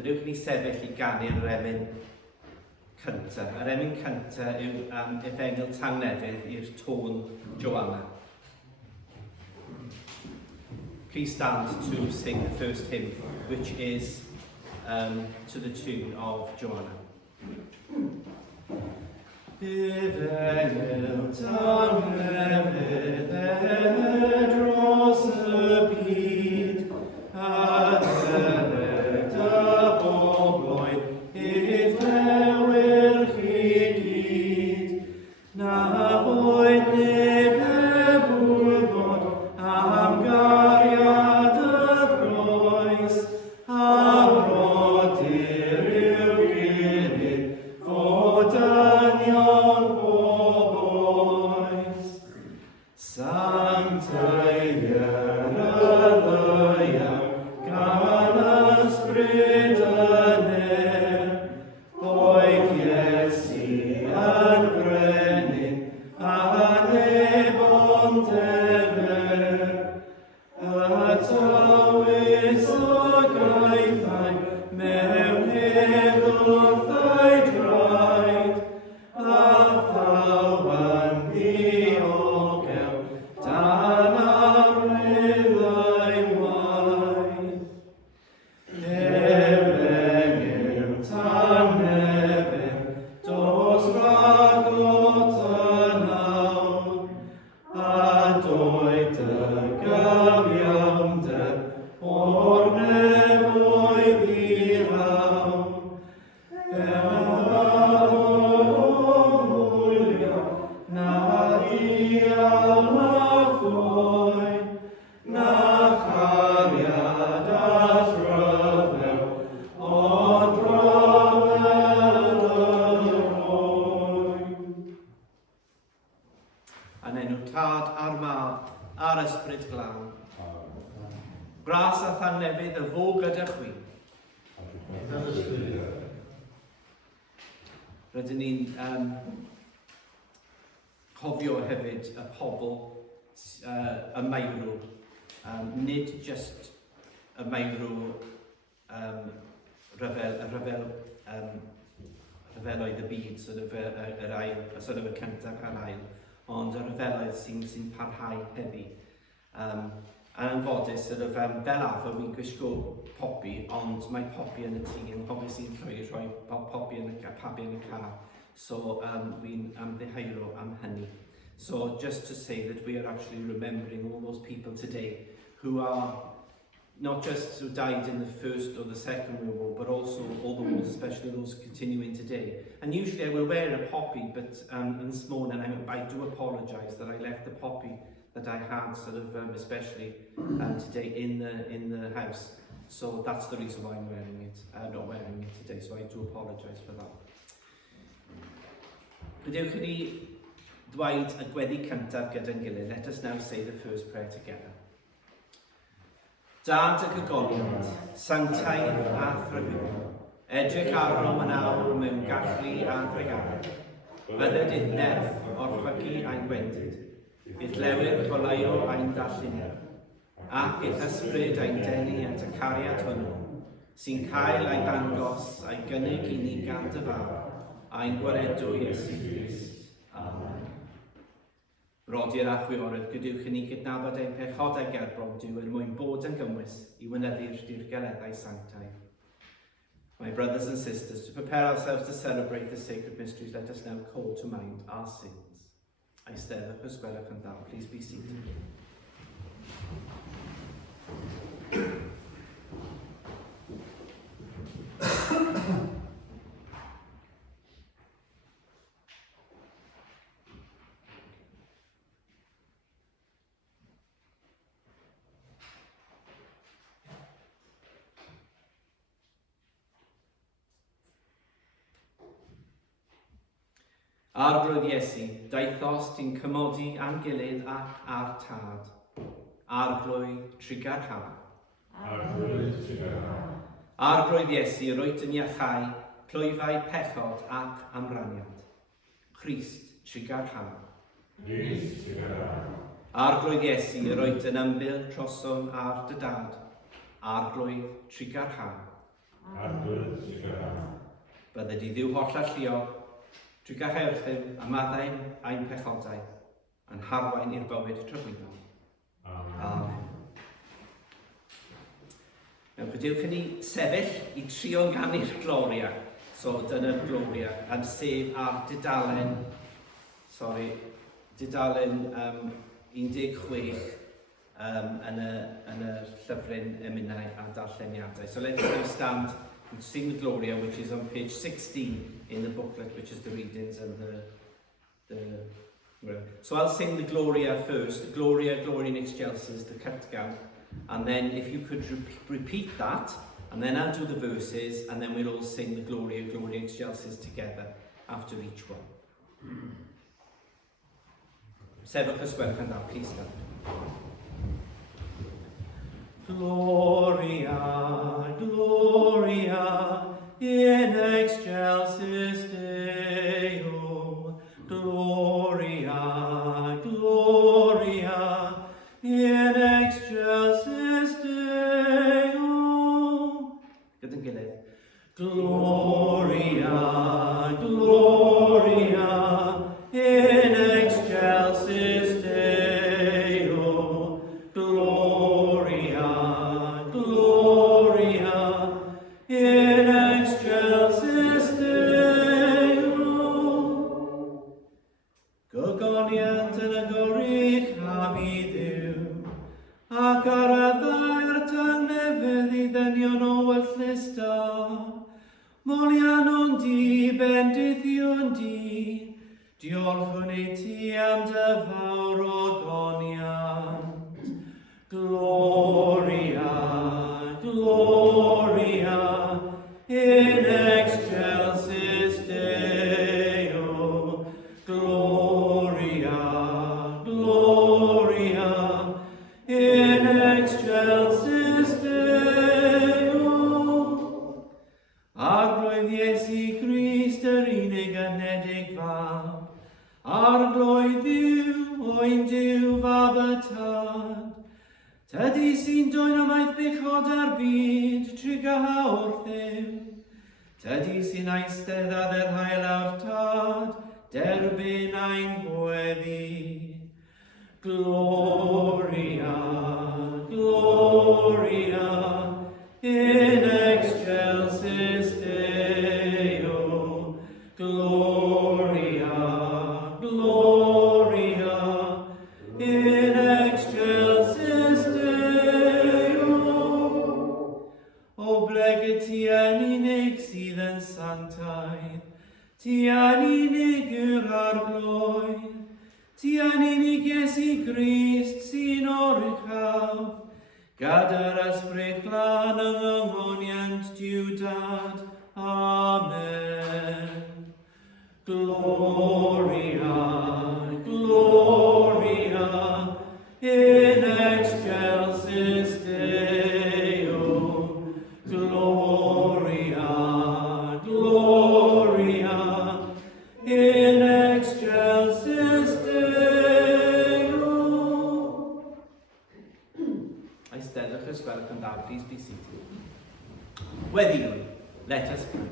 Byddwch ni sefyll I ganu'r emyn cyntaf. Yr emyn cyntaf yw Efengyl Tangnefydd i'r tôn Joanna. Please stand to sing the first hymn, which is to the tune of Joanna. Efengyl Tangnefydd edros y byd, a ddeled y bobloedd iddewyr chi gyd, na fwyd neb wybod am gariad y groes, am rodyr i'w gilydd fod dynion bob oes. Sancta Gras a Tangnefydd y fo gyda chwi. Rydyn ni'n cofio hefyd y pobl y meirw, nid just y meirw ryfeloedd y byd, y cyntaf a'r ail, ond y ryfeloedd sy'n parhau heddi. Yn fodus, fel arfer fi'n gwisgo popi, ond mae popi yn y tŷ, yn hoffi sy'n rhoi popi yn y car. So fi'n ymddeheiro am hynny. So just to say that we are actually remembering all those people today who are not just who died in the First or the Second World War, but also all the wars, especially those continuing today. And usually I will wear a poppy, but this morning I do apologise that I left the poppy that I had especially today in the house. So that's the reason why I'm wearing it, not wearing it today, so I do apologise for that. Gadewch ni dweud y gweddi cyntaf gyda'n gilydd. Let us now say the first prayer together. Dad y gygolion, sanctaidd a thrygwyr, edrych arnom yn awr mewn gallu a thregannau, bydded idd nerth o'r chwygu a'n gwendid, bydd lewyr cholaio a'n darlunio, ac bydd ysbryd a'n denu at y cariad hwnnw, sy'n cael a'i dangos a'i gynnig I ni gan dy fawr, a'n gwaredw Iesu Grist. Amen. Rodi'r achwiorydd gadewch I ni gydnabod ein pechodau gerbron Duw mwyn bod yn gymwys I wynyddu'r dirgeleddau sanctaidd. My brothers and sisters, to prepare ourselves to celebrate the sacred mysteries, let us now call to mind our sins. Eisteddwch os gwelwch yn dda. Please be seated. Arglwydd Iesu, daethos ti'n cymodi am gilydd ac ar tad. Arglwydd trigar ha. Arglwydd trigar ha. Arglwydd Iesu, roed yn iachau, clwyfau pechod ac amraniad. Christ trigar ha. Christ trigar ha. Arglwydd Iesu, roed yn ymbil trosom ar dy dad. Arglwydd trigar ha. Ardudwy. Bydde di ddiw holl alluog, drwy gael a maddau a'n pechodau, yn harwain i'r bywyd trygwyddol. Amen. Gadewch i ni sefyll i trio gannu'r Gloria. So dyna'r Gloria, yn sef ar dudalen 16 yn y llyfryn Emynau a Darlleniadau. So let's now stand and sing the Gloria, which is on page 16 in the booklet, which is the readings and So I'll sing the Gloria first. Gloria, Gloria in Excelsis, the Cutgown. And then if you could repeat that, and then I'll do the verses, and then we'll all sing the Gloria, Gloria in Excelsis together after each one. Sefyllwch ysgwell pan dal, please stand. Gloria, Gloria in Excelsis Deo. Gloria, Gloria in Excelsis Deo. Gyda'n gilydd. Gloria, Gloria in Excelsis Deo. Gloria, Gloria in Excelsis Deo. Gogoniant yn y gorych am I Dduw, ac ar y ddair tangnefydd I ddynion o wyllus da. Molian o'n di, bendithion di, diolchwn I ti am dy fawr ogoniant. Gloria, Gloria in Excelsis Deo. Gloria, Gloria in Excelsis Deo. Arglwydd Iesu Christ yr unig anedig fawr, arglwydd Dduw o'i'n Dduw fab y tad. Tydi sy'n dwyn amaeth bechod ar byd trwy gawr ddiw. Tydi sy'n eistedd a dderhael awr tad, derbyn a'n gweddi. Gloria, Gloria in Excelsis Deo. Gloria, Gloria in Excelsis Deo. O bleget ti yn unig sydd yn santaidd, ti yn unig yw'r arglwydd, ti yn unig Iesu Grist sy'n o'r uchaf, gada'r ysbryd glân yng nghyngoniant diwdad. Amen. Gloria, Gloria in Excelsis Deo. Gloria, Gloria in Excelsis Deo. Eisteddwch ysgwell pan dal, please be seated. Weddiwn, let us pray.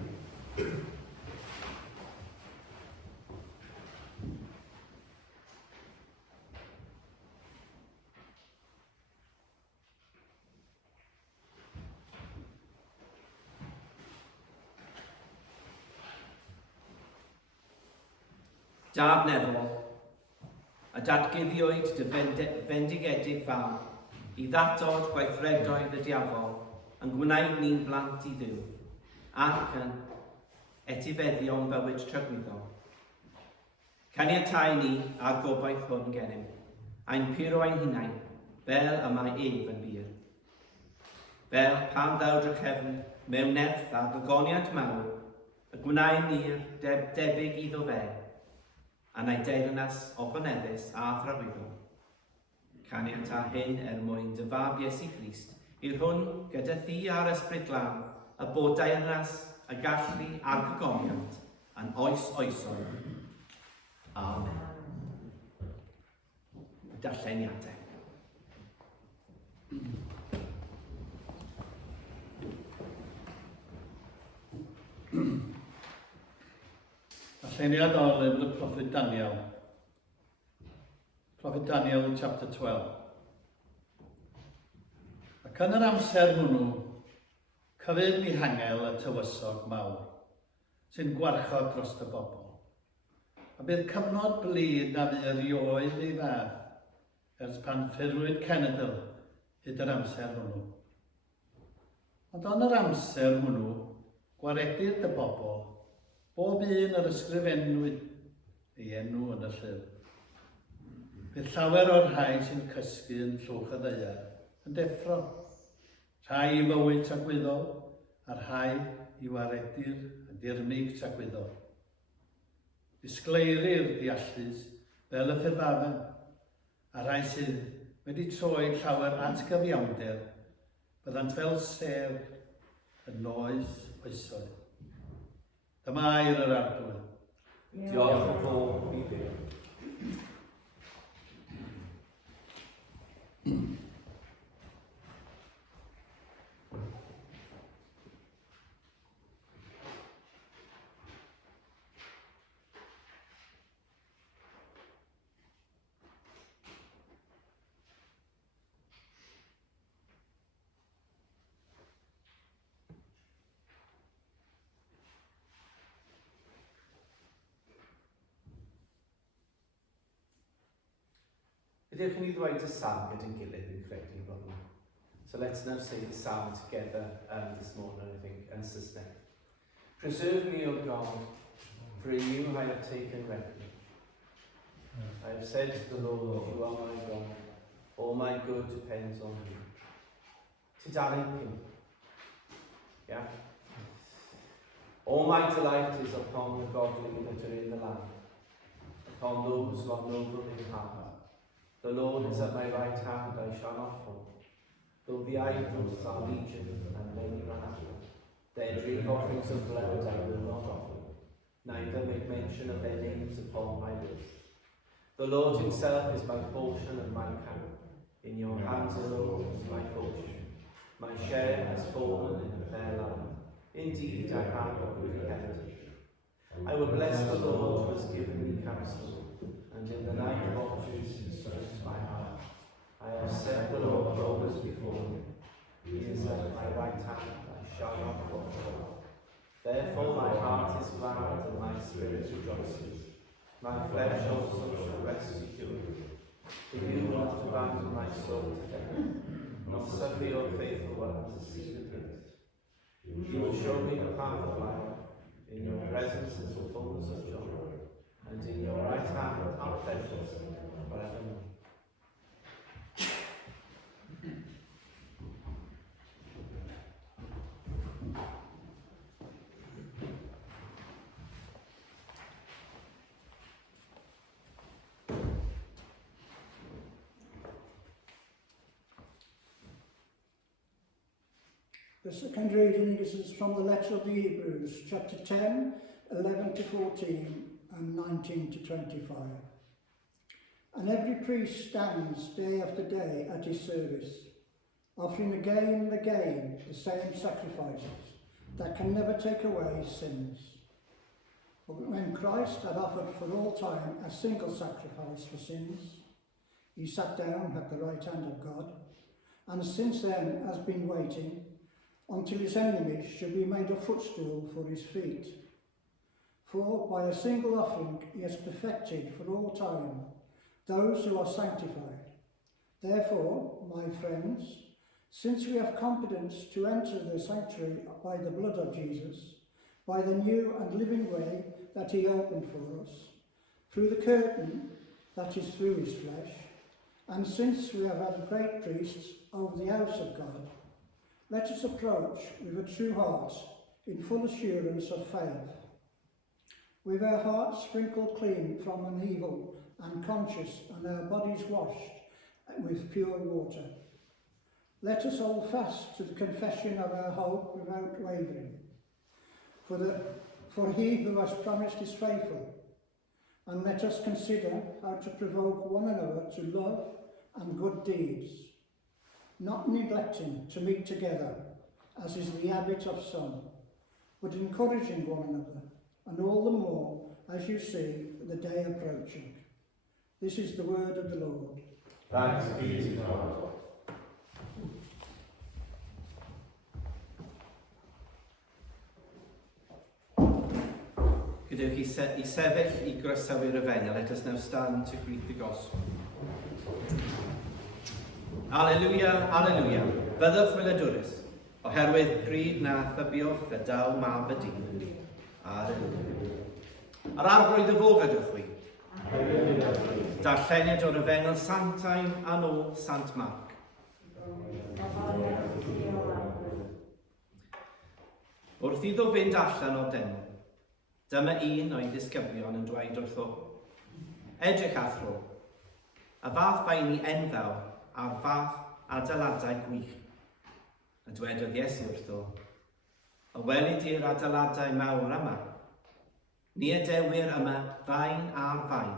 Dad neddol, a datguddiwyd dy fendigedig fawr I ddatod gweithredoedd y diafol yn gwneud ni'n blant I Dduw ac yn etifeddion bywyd trygwyddol. Caniatáu ni a'r gobaith hwn gennym, a'n puro ein hunain fel y mae ef yn bir. Fel pan ddawd y cefn mewn nerth a gogoniant mawr, y gwnaen ni'r debyg iddo fe, a na'i deyrnas o boneddus a thrawyddo. Caniata hyn mwyn dy fab Iesu Grist, i'r hwn gyda thi a'r ysbryd glân, y bodeyrnas, y gallu a'r gogoniant, yn oes oesoedd. Amen. Darlleniadau. Lleniad o'r lyfr y Prophet Daniel. Prophet Daniel, chapter 12. Ac yn yr amser hwnnw, cyfydd mi hangel y tywysog mawr, sy'n gwarchod dros y bobl. A bydd cyfnod blid na fu erioedd ei fath, ers pan ffurwyd cenedl hyd yr amser hwnnw. Ond yn yr amser hwnnw, gwaredir dy bobl, bob un yr ysgrifennwyd ei enw yn y llyfr. Bydd llawer o'r rhai sy'n cysgu yn llwch y ddaear yn deffro, rhai i fywyd tagwyddol, a rhai i waredir y dirmig tagwyddol. Disgleirir ddeallus fel y ffurfafen, a rhai sydd wedi troed llawer at gyfiawnder, byddant fel ser yn oes oesoedd. Dyma air yr Ardudwy. Diolch yn fawr i Dduw. Ydych chi'n ei ddweud y psalm gyda'n gilydd yn credu bod nhw? So let's now say the psalm together this morning, I think, in Saesneg. Preserve me, O God, for in you I have taken refuge. I have said to the Lord, you are my God. All my good depends on you. Tudalen pump. Yeah? All my delight is upon the godly that are in the land, upon those who are noble in heart. The Lord is at my right hand, I shall not fall. Though the idols are legion and many run after, their drink offerings of blood I will not offer, neither make mention of their names upon my lips. The Lord himself is my portion and my cup. In your hands alone is my fortune. My share has fallen in a fair land. Indeed, I have a good heritage. I will bless the Lord who has given me counsel, and in the night watches instructs my heart. I have set the Lord always before me. He is at my right hand, I shall not fall. Therefore my heart is glad and my spirit rejoices. My flesh also shall rest securely. For you will not abandon my soul to death, nor suffer your faithful one to see the pit. You will show me the path of life. In your presence is the fullness of joy, and in your right hand are pleasures forevermore. The second reading is from the letter of the Hebrews, chapter 10, 11 to 14 and 19 to 25. And every priest stands day after day at his service, offering again and again the same sacrifices that can never take away sins. But when Christ had offered for all time a single sacrifice for sins, he sat down at the right hand of God, and since then has been waiting until his enemies should be made a footstool for his feet. For by a single offering he has perfected for all time those who are sanctified. Therefore, my friends, since we have confidence to enter the sanctuary by the blood of Jesus, by the new and living way that he opened for us, through the curtain that is through his flesh, and since we have had great priests over the house of God, let us approach with a true heart in full assurance of faith, with our hearts sprinkled clean from an evil and conscience, and our bodies washed with pure water. Let us hold fast to the confession of our hope without wavering, for he who has promised is faithful. And let us consider how to provoke one another to love and good deeds, not neglecting to meet together, as is the habit of some, but encouraging one another, and all the more as you see the day approaching. This is the word of the Lord. Thanks be to God. Gadewch I sefyll I groesawyr y Efengyl. Let us now stand to greet the gospel. Alleluia, alleluia. Byddwch wyledwrus, oherwydd pryd nath y buwch y daw mab y dyn. Alleluia. Ar arglwydd y fo gadewch wi. Darlleniad o'r Efengyl Santaidd a no Sant Marc. Wrth iddo fynd allan o demo, dyma un o'i ddisgyblion yn dweud wrtho, edrych athro, a fath fain i enfawr a'r fath adeiladau gwych. A dwedodd Iesu wrtho, a welid i'r adeiladau mawr yma, ni adewir yma fain ar fain,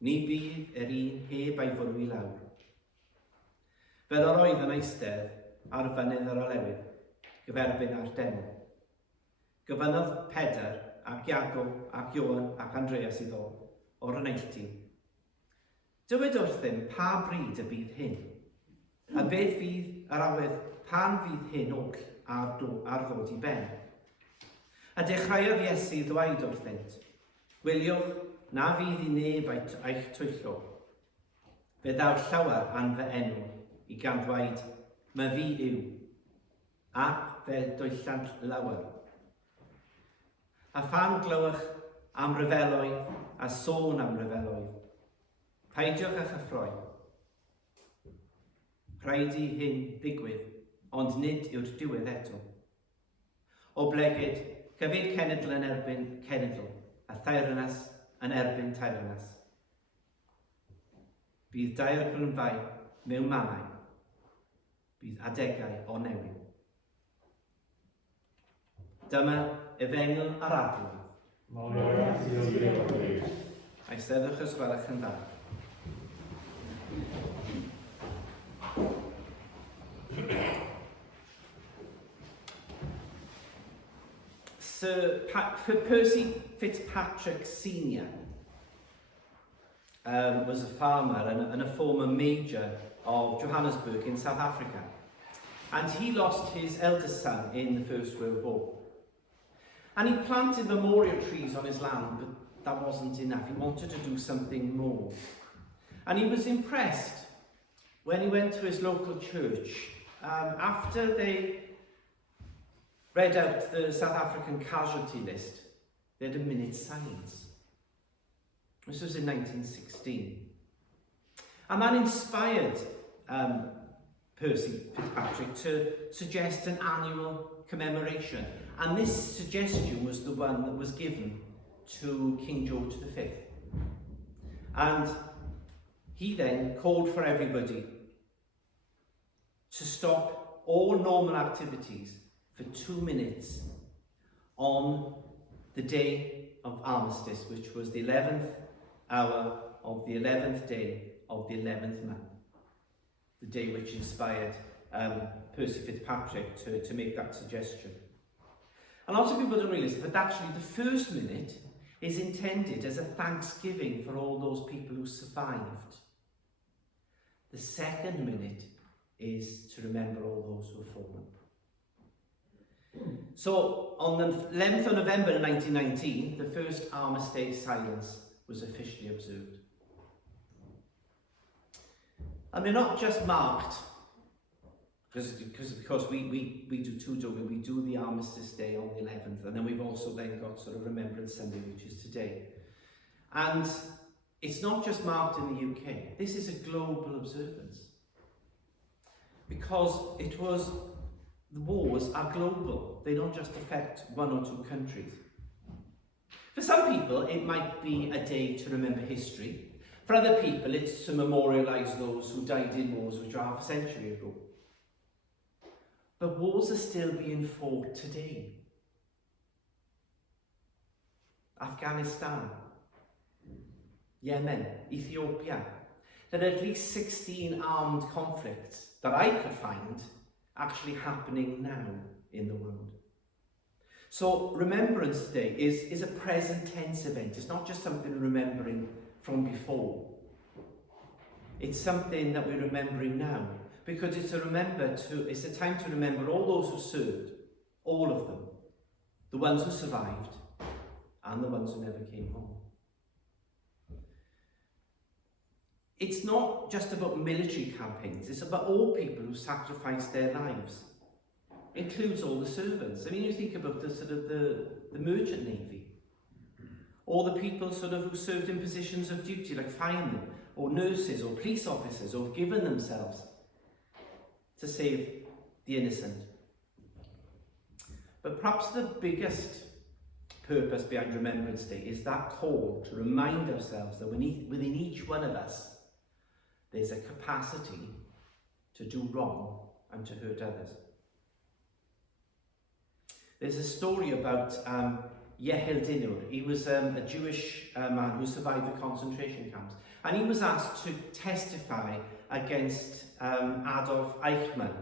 ni bydd yr un heb ei fwrw i lawr. Fel yr oedd yn eistedd ar fynydd yr olewydd, gyferbyn ar demo. Gyfynnodd Pedr ac Iago ac Ioan ac Andreas iddo o'r neilltu. Dywed wrthym pa bryd y bydd hyn, a beth fydd yr awydd pan fydd hyn oll ar ddod i ben. A dechreuodd Iesu ddweud wrthynt, gwyliwch na fydd i neb eich twyllo. Fe ddaw llawer an fy enw i gan ddweud, mae fi yw, ac fe dwyllant lawer. A phan glywch am ryfeloedd a sôn am ryfeloedd, peidiwch a chyffroi. Rhaid i hyn ddigwydd, ond nid yw'r diwedd eto. O blegyd, cyfyd cenedl yn erbyn cenedl, a thairnas yn erbyn tairnas. Bydd dair grynfau mewn mannau, bydd adegau o newid. Dyma Efengyl ar Ardudwy. Eisteddwch os gwelwch yn dda. Sir Percy Fitzpatrick Senior was a farmer and a former major of Johannesburg in South Africa. And he lost his eldest son in the First World War. And he planted memorial trees on his land, but that wasn't enough. He wanted to do something more. And he was impressed when he went to his local church. After they read out the South African casualty list, they had a minute's silence. This was in 1916. And that inspired Percy Fitzpatrick to suggest an annual commemoration. And this suggestion was the one that was given to King George V. And he then called for everybody to stop all normal activities for 2 minutes on the day of armistice, which was the 11th hour of the 11th day of the 11th month. The day which inspired Percy Fitzpatrick to make that suggestion. And lots of people don't realise, but actually the first minute is intended as a thanksgiving for all those people who survived. The second minute is to remember all those who have fallen. So, on the 11th of November 1919, the first armistice silence was officially observed. And they're not just marked, because we do two, don't we? We do the Armistice Day on the 11th, and then we've also then got sort of Remembrance Sunday, which is today. And it's not just marked in the UK. This is a global observance. Because the wars are global. They don't just affect one or two countries. For some people, it might be a day to remember history. For other people, it's to memorialise those who died in wars which are half a century ago. But wars are still being fought today. Afghanistan, Yemen, Ethiopia. There are at least 16 armed conflicts that I could find actually happening now in the world. So Remembrance Day is a present tense event. It's not just something we're remembering from before. It's something that we're remembering now, because it's a time to remember all those who served, all of them, the ones who survived and the ones who never came home. It's not just about military campaigns, it's about all people who sacrificed their lives. It includes all the servants. I mean, you think about the merchant navy, all the people who served in positions of duty, like firemen, or nurses, or police officers, who have given themselves to save the innocent. But perhaps the biggest purpose behind Remembrance Day is that call to remind ourselves that within each one of us, there's a capacity to do wrong and to hurt others. There's a story about Ardudwy. He was a Jewish man who survived the concentration camps, and he was asked to testify against Adolf Eichmann,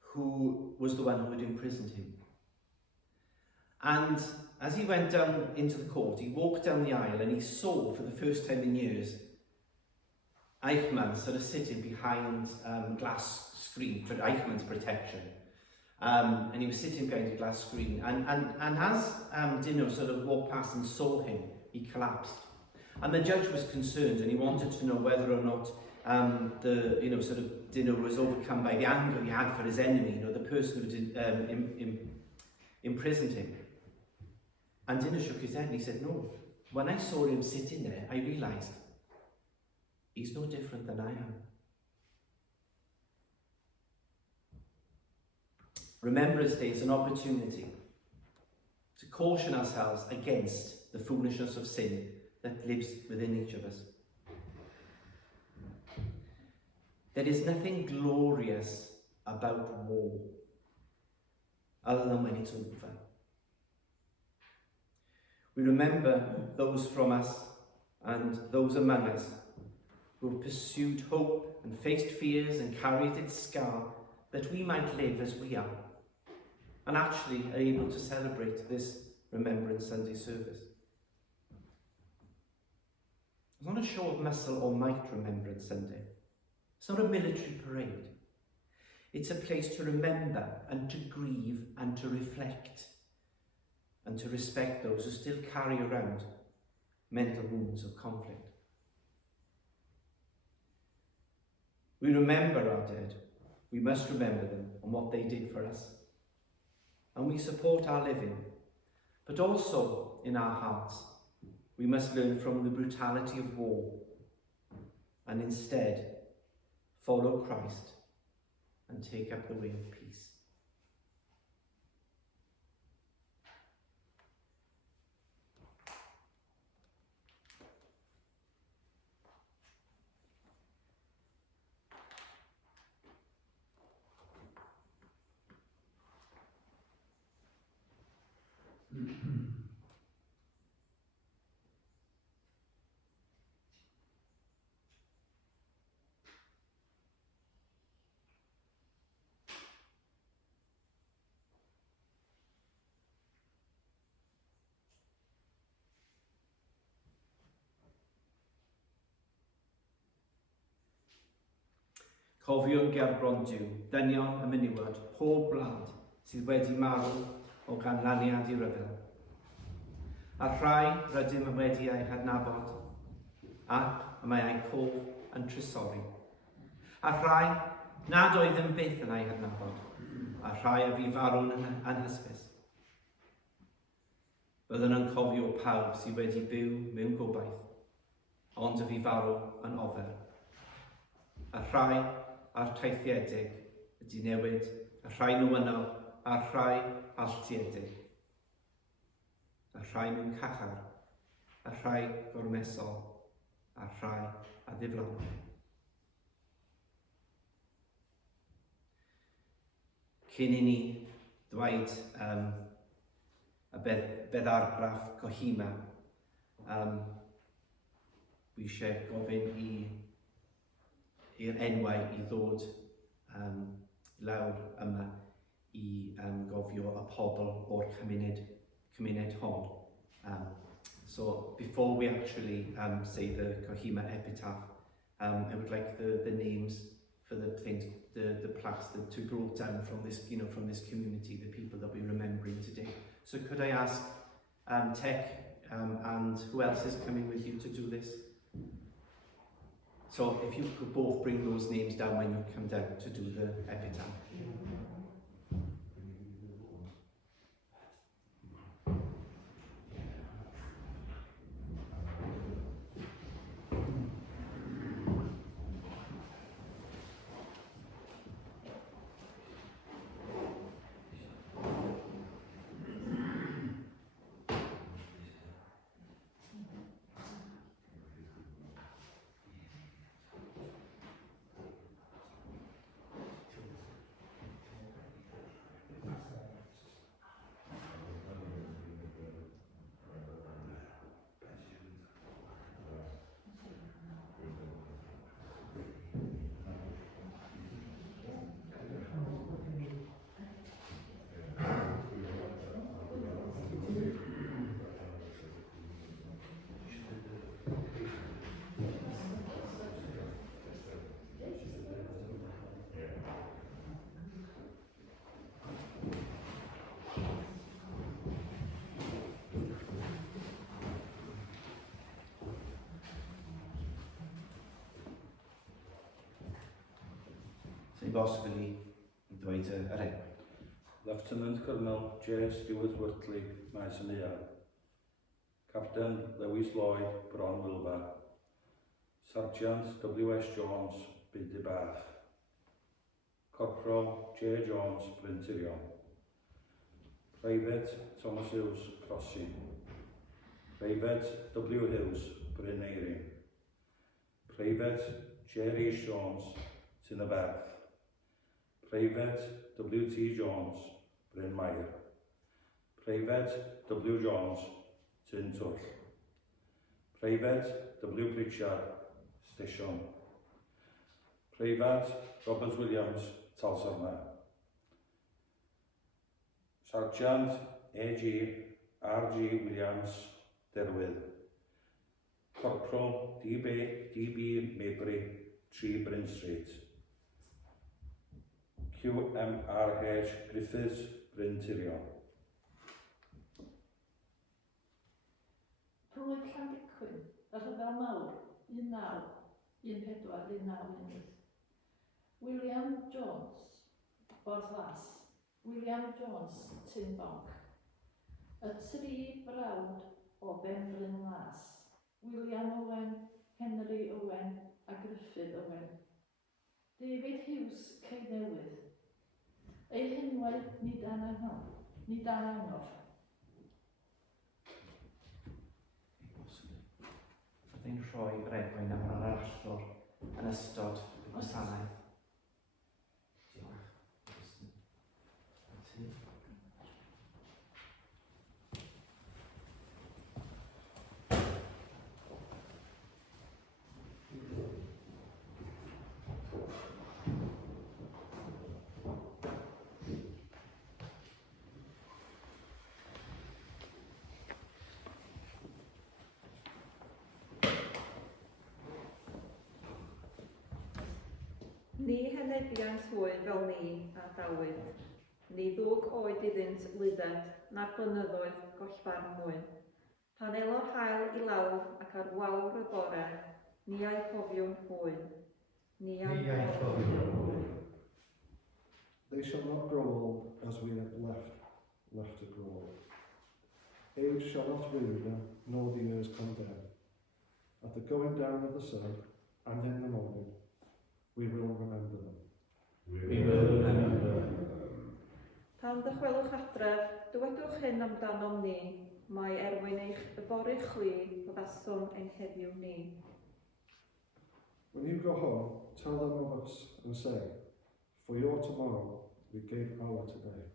who was the one who had imprisoned him. And as he went down into the court, he walked down the aisle and he saw for the first time in years Eichmann sitting behind glass screen for Eichmann's protection. And he was sitting behind a glass screen, and as Dino walked past and saw him, he collapsed. And the judge was concerned, and he wanted to know whether or not Dino was overcome by the anger he had for his enemy, the person who had imprisoned him. And Dino shook his head and he said, "No, when I saw him sitting there, I realised he's no different than I am." Remembrance Day is an opportunity to caution ourselves against the foolishness of sin that lives within each of us. There is nothing glorious about war other than when it's over. We remember those from us and those among us who have pursued hope and faced fears and carried its scar, that we might live as we are, and actually are able to celebrate this Remembrance Sunday service. It's not a show of muscle or might, Remembrance Sunday. It's not a military parade. It's a place to remember and to grieve and to reflect and to respect those who still carry around mental wounds of conflict. We remember our dead. We must remember them and what they did for us. And we support our living. But also, in our hearts, we must learn from the brutality of war and instead follow Christ and take up the way of peace. Cofiwch gerbron Duw, dynion y menywod, pob blad sydd wedi marw o ganlyniad i ryfel. A rhai rydym wedi eu hadnabod, ac y mae eu cof yn trysori. A rhai nad oeddym byth yn eu hadnabod, a rhai a fi farw'n anhysbys. Byddwn yn cofio pawb sydd wedi byw mewn gobaith, ond y fi farw yn ofer. A rhai a'r traethiedig ydy newid, a rhai newynol, a rhai alltiedig. A rhai mewn cachar, a rhai gormesol, a rhai a ddiflannu. Cyn i ni ddweud y beddargraff Kohima, dwi eisiau gofyn i'r enwau i ddod lawr yma i gofio y pobl o'r cymuned hon. So before we actually say the Kohima epitaph, I would like the names for the things, the plaques to go down from this, from this community, the people that we're remembering today. So could I ask Tech and who else is coming with you to do this? So if you could both bring those names down when you come down to do the epitaph. Sy'n bosib i ddweud yr enw. Lieutenant Colonel J. Stewart Wortley, Maes y Neuadd. Captain Lewis Lloyd, Bron Wilfa. Sergeant W.S. Jones, Beidy Bach. Corporal J. Jones, Bryn Tirion. Private Thomas Hughes, Crossy. Private W. Hughes, Bryn Eiring. Private J. Rhys Jones, Tynaberth. Private W.T. Jones, Bryn Mair. Private W. Jones, Tyn Twll. Private W. Pritchard, Station. Private Robert Williams, Talsarna. Sergeant A.G. R.G. Williams, Derwydd. Corporal D.B. Mabry, 3 Bryn Street. QMRH Griffiths, Bryn Tirion. Rwy'n Llandicwyn, y Rhyfel Mawr, 1914-1918. William Jones, Borthlas. William Jones, Tynbonc. Y 3 brawd o Benbryn Las. William Owen, Henry Owen a Griffith Owen. David Hughes, Ceinewydd. Ei henwau nid ananodd. Byddai'n rhoi enwau am yr arallor yn ystod y gwasanaeth. Ni henebiant hwyr fel ni a Dawyd, ni ddwg oed iddynt lydded na'r blynyddoedd gollfarn mwyn. Pan elo'r hael I lawr ac ar wawr y bore, ni a'i cofiwn hwyr. Ni a'i cofiwn hwyr. They shall not grow old as we have left to grow old. Age shall not weary them, nor the years condemn. At the going down of the sun, and in the morning, we will remember them. We will remember them. Pan ddychwelwch adref, dywedwch hyn amdanom ni, mae erwyn eich yfori chwi ddaswn ein heddiw ni. When you go home, tell them of us and say, for your tomorrow, we gave our today.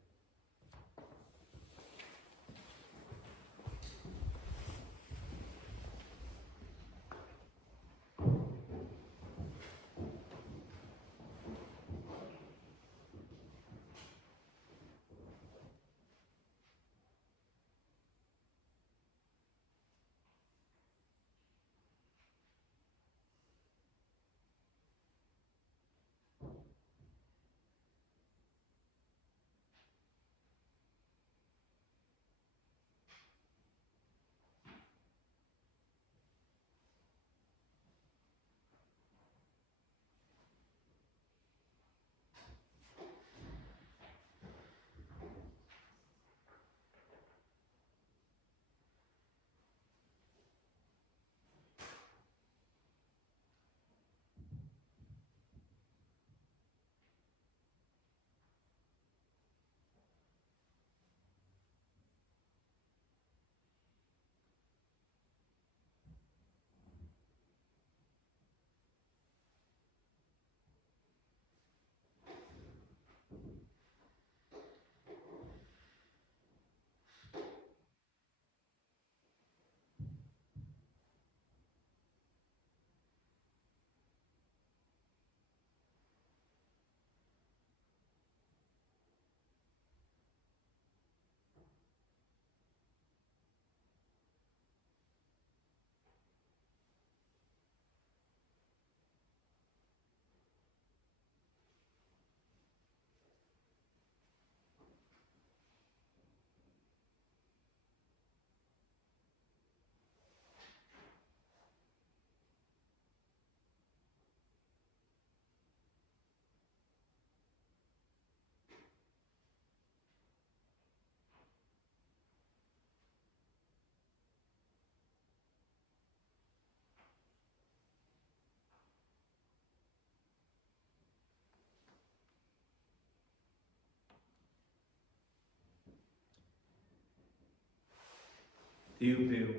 Dduw byw.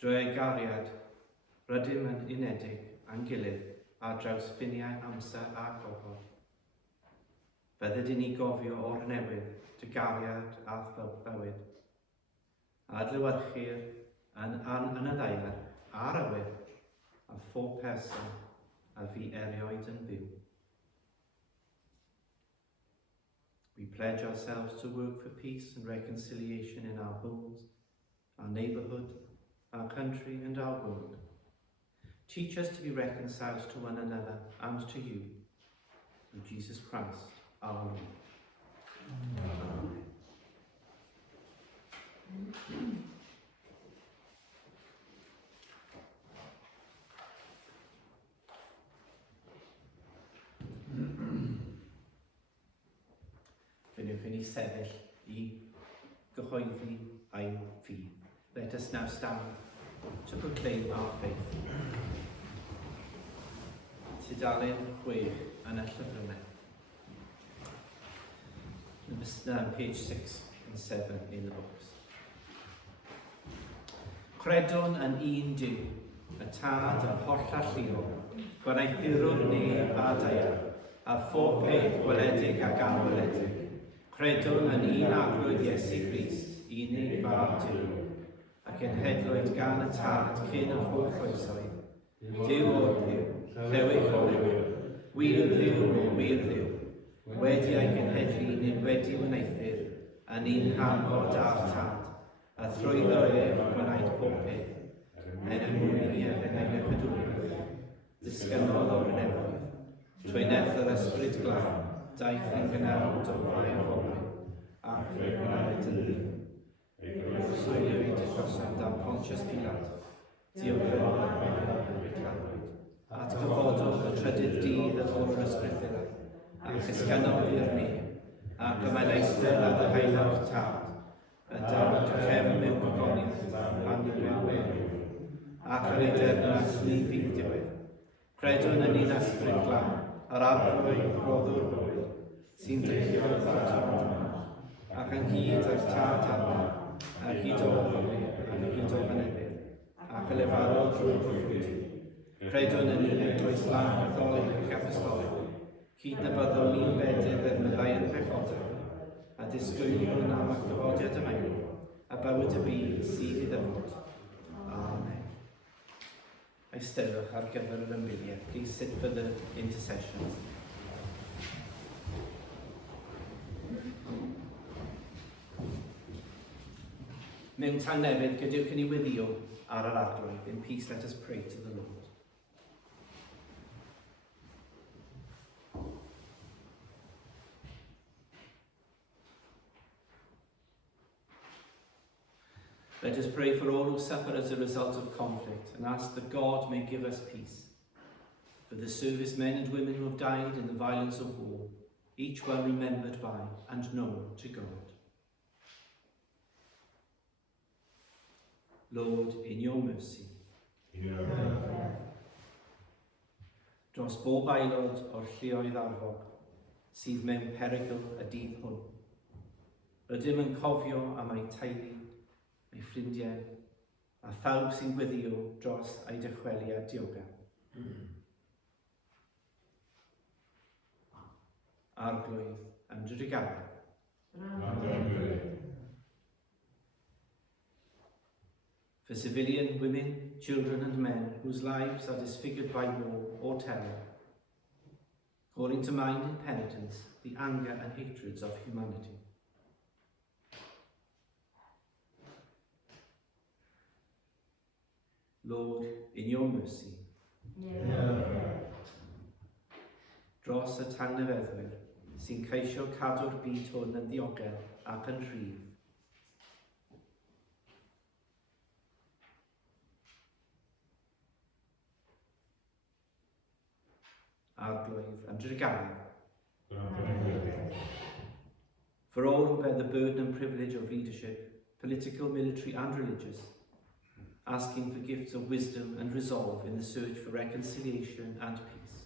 Drwy gariad, rydym yn unedig a'n gilydd a draws ffiniau amser a gofod. Bydded i ni gofio o'r newydd dy gariad a bywyd. A adlewyrchu'r yn y ddaear a'r awyr a phob person a fi erioed yn byw. We pledge ourselves to work for peace and reconciliation in our homes, our neighbourhood, our country and our world. Teach us to be reconciled to one another and to you, through Jesus Christ, our Lord. Amen. Fynwch i ni sefyll i gyhoeddi ein ffydd. Let us now stand to proclaim our faith. Tudalen 6 yn y llyfrau. Page 6 and 7 in the books. Credwn yn un Duw, y tad yn hollallio, gwnaethurwr neb a daear, a phob peth gweledig ac anweledig. Credwn yn un arglwydd Iesu Grist, unig fab Duw, ac yn hedlwyd gan y tad cyn y holl oesoedd. Duw o'r Dduw, llewych o Dduw, wir Dduw o wir Dduw, wedi ei genhedlu nid wedi wyneithir, yn un hanfod a'r tad, a thrwyddo ef gwneud pob peth, yn ymwneud yn ein echydwriaeth, disgynnol o'r nefoedd, trwy neth yr ysbryd glân, daeth yn gynnawn o fai o fomwyn, ac fe gwnaed yn ddyn. Swyddiwyd y gosod dan Pontius Pilat, dioddef o'r fedlanwyd, at gyfodol y trydydd dydd y o'r ysbrydau, ac ysgynnodd i'r neb, ac yma'n eistedd ar y heilawr tad, y dal drachefn mewn gogoniaeth, pan y byw mewn, ac ar ei dernas ni bydd diwedd. Credwn yn un ysbryd glân, ar arglwydd roddwr bwyd, sy'n dechio ddod yma, ac yn hyd ar tad arno, a hyd o ddwy, a hyd o fyneddydd, ac y lefarol drwy'r ffwyd. Credwn yn un eglwys lan Catholig ac Apostolic, hyd na byddwn ni'n bedydd yn meddai yn pechodau, a disgwyliwn am ac dyfodiad y mewn, a bywyd y byd sydd i ddymod. Amen. Eisteddwch ar gyfer yr ymwiliau. Please sit for the intercessions. Mewn tangnefyd, gydewch i ni weddio ar yr arglwydd. In peace, let us pray to the Lord. Let us pray for all who suffer as a result of conflict and ask that God may give us peace. For the servicemen and women who have died in the violence of war, each one remembered by and known to God. Lord, in your mercy. Dros bob aelod o'r lleoedd arfog sydd mewn perygl y dydd hwn. Rydym yn cofio am ei teulu, ei ffrindiau, a phawb sy'n gweddio dros ei dychweliad diogel. Arglwydd yn drigara. For civilian women, children and men whose lives are disfigured by war or terror, calling to mind in penitence the anger and hatreds of humanity. Lord, in your mercy. Dros y tangnefeddwyr sy'n ceisio cadw'r byd hwn yn ddiogel ac yn rhydd. Arglwydd and drigara. For all who bear the burden and privilege of leadership, political, military and religious, asking for gifts of wisdom and resolve in the search for reconciliation and peace.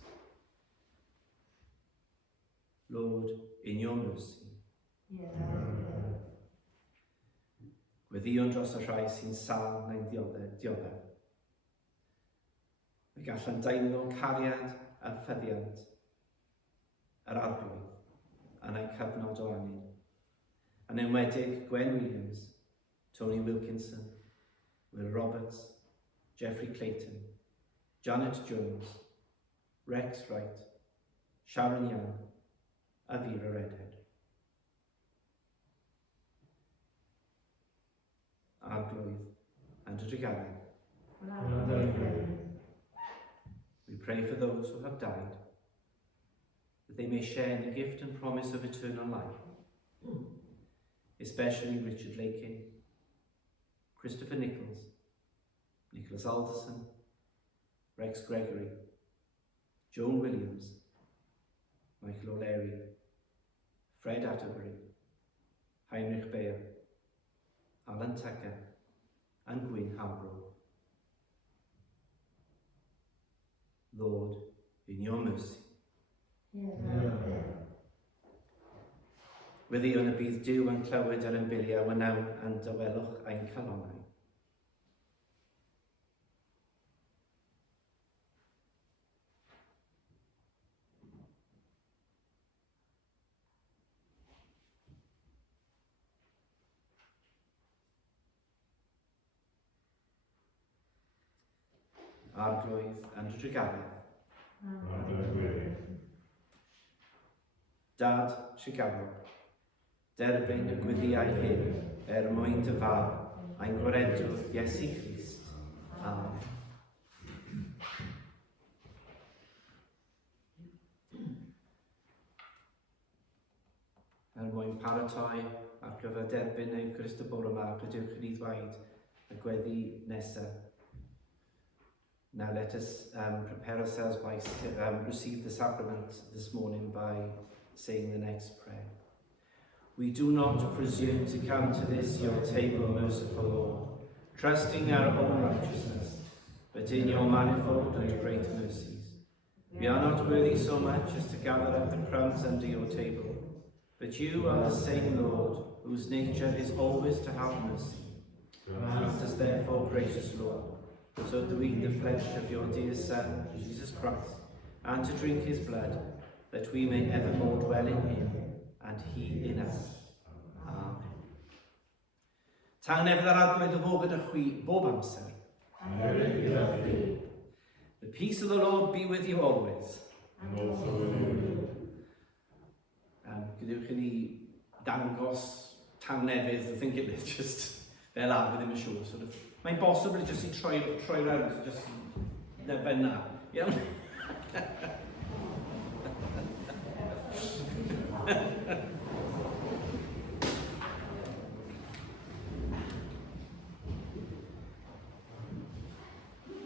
Lord, in your mercy. Gweddion dros y rhai sy'n sal neu'n dioddef. Fe gallan daimlo'n cariad a ffyddiant, yr arglwydd, yn ei cyfnod o angen. Yn enwedig Gwen Williams, Tony Wilkinson, Will Roberts, Geoffrey Clayton, Janet Jones, Rex Wright, Sharon Young, a Vera Redhead. Arglwydd and a Gareth. We pray for those who have died, that they may share in the gift and promise of eternal life, especially Richard Lakin, Christopher Nichols, Nicholas Alderson, Rex Gregory, Joan Williams, Michael O'Leary, Fred Atterbury, Heinrich Beyer, Alan Tucker, and Gwyn Hambro. Lord, in your mercy. Wyddion y bydd Duw yn clywed ar ein biliau wynawn yn dywelwch ein calonau. Arglwydd and a Gareth. Dad, Sigawog, derbyn y gwyddiau hyn mwyn dy fab a'n gwaredwr Iesu Christ. Amen. Mwyn paratoi ar gyfer derbyn y Eucharist y bore yma, gadewch yn ei ddweud y gweddi nesaf. Now let us prepare ourselves by receive the sacrament this morning by saying the next prayer. We do not presume to come to this your table, merciful Lord, trusting our own righteousness, but in your manifold and great mercies. We are not worthy so much as to gather up the crumbs under your table, but you are the same Lord, whose nature is always to have mercy. Grant us therefore, gracious Lord, so to eat the flesh of your dear Son, Jesus Christ, and to drink his blood, that we may evermore dwell in him, and he in us. Amen. Tangnefyd ar arglwydd y fod gyda chwi bob amser. The peace of the Lord be with you always. And also with you. Gydewch i ni dangos tangnefydd, I think it is just fel ar ddim yn siŵr. Sort of, mae'n bosibl just i troi rownd, just fel na. Iawn?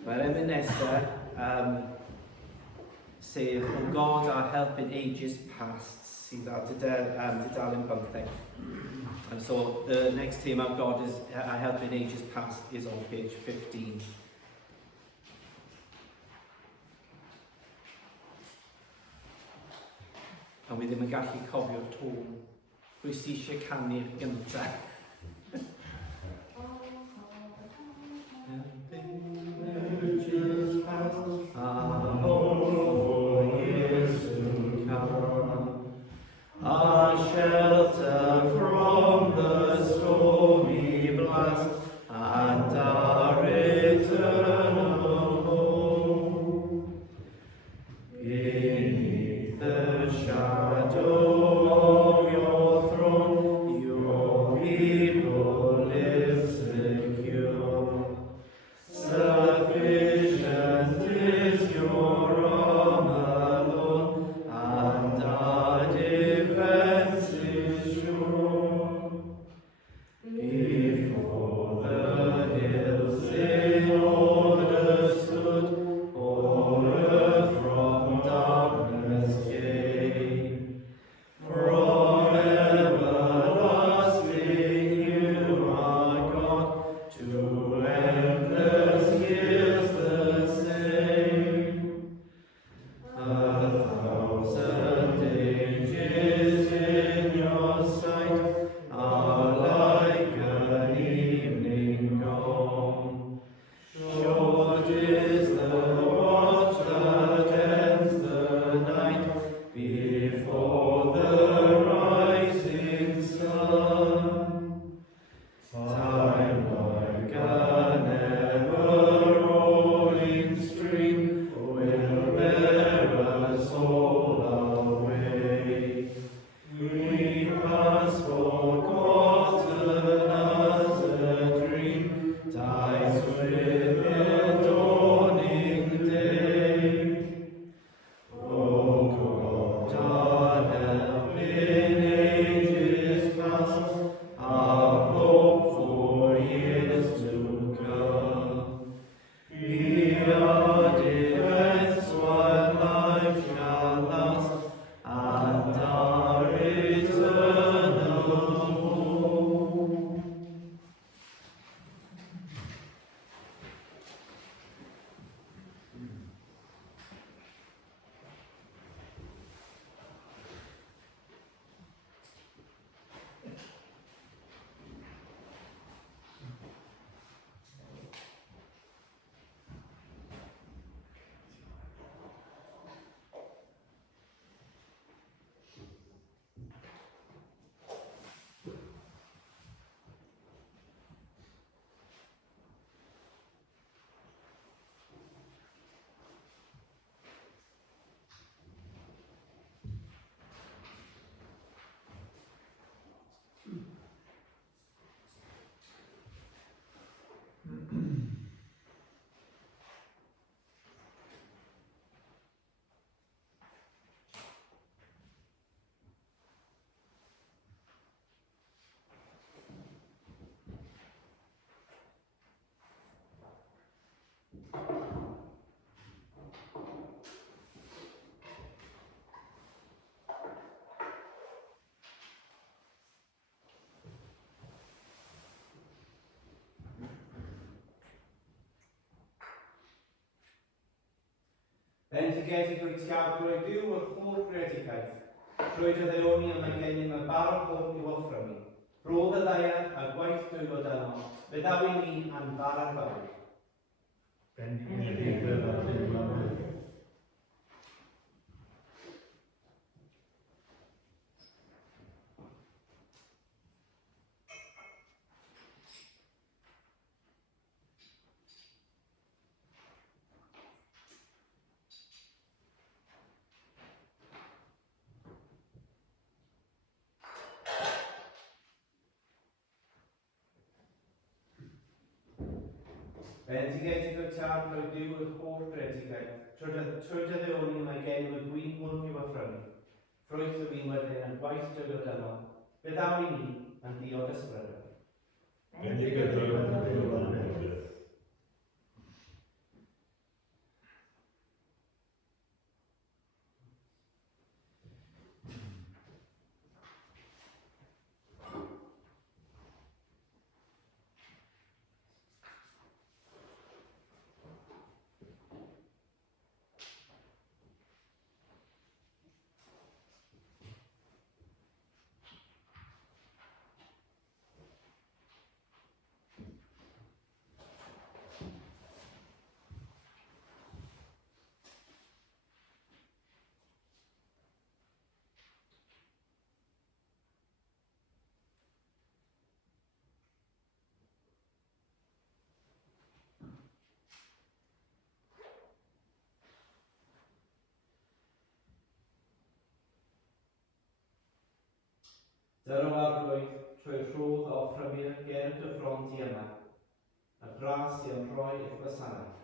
Mae'r emyn nesaf, sef O God, our help in ages past, sydd ar dudalen 15. And so the next theme of God is our help in ages past is on page 15. A we ddim yn gallu cofio'r tôn. Pwy sy'n eisiau canu'r gyntaf? Ages past, our hope for years to come, our shelter from the stormy blast, and our eternal home. Beneath the shadow of your throne, your peace O God, God help in ages past, our hope for years to come. Be our defense while life shall last, and our eternal home. Bendigedig wyt tiawrwydd yw yr holl greadigaeth, trwy dy ddeoni am y gennym y barod holl i'w offrymu. Roedd y ddeiar a gwaith dwylod yno, fe daw i ni am bar ar bywyd. bendigedig yna ddilynwyr. Bendigedig wyt tiawrwydd yw yr holl greadigaeth, trwy dy ddeoni am y gennym y gwyn hwn i'w offrymu. Ffrwyth y fi'n wedyn yn gwaith dwylod yno, fe daw i ni yn ddiod ysbrydol. Bendigedig yna ddilynwyr. Dyr o arglwydd trwy'r rhodd o offrymir ger y dyffront i yma, y bras sy'n rhoi eich gwasanaeth.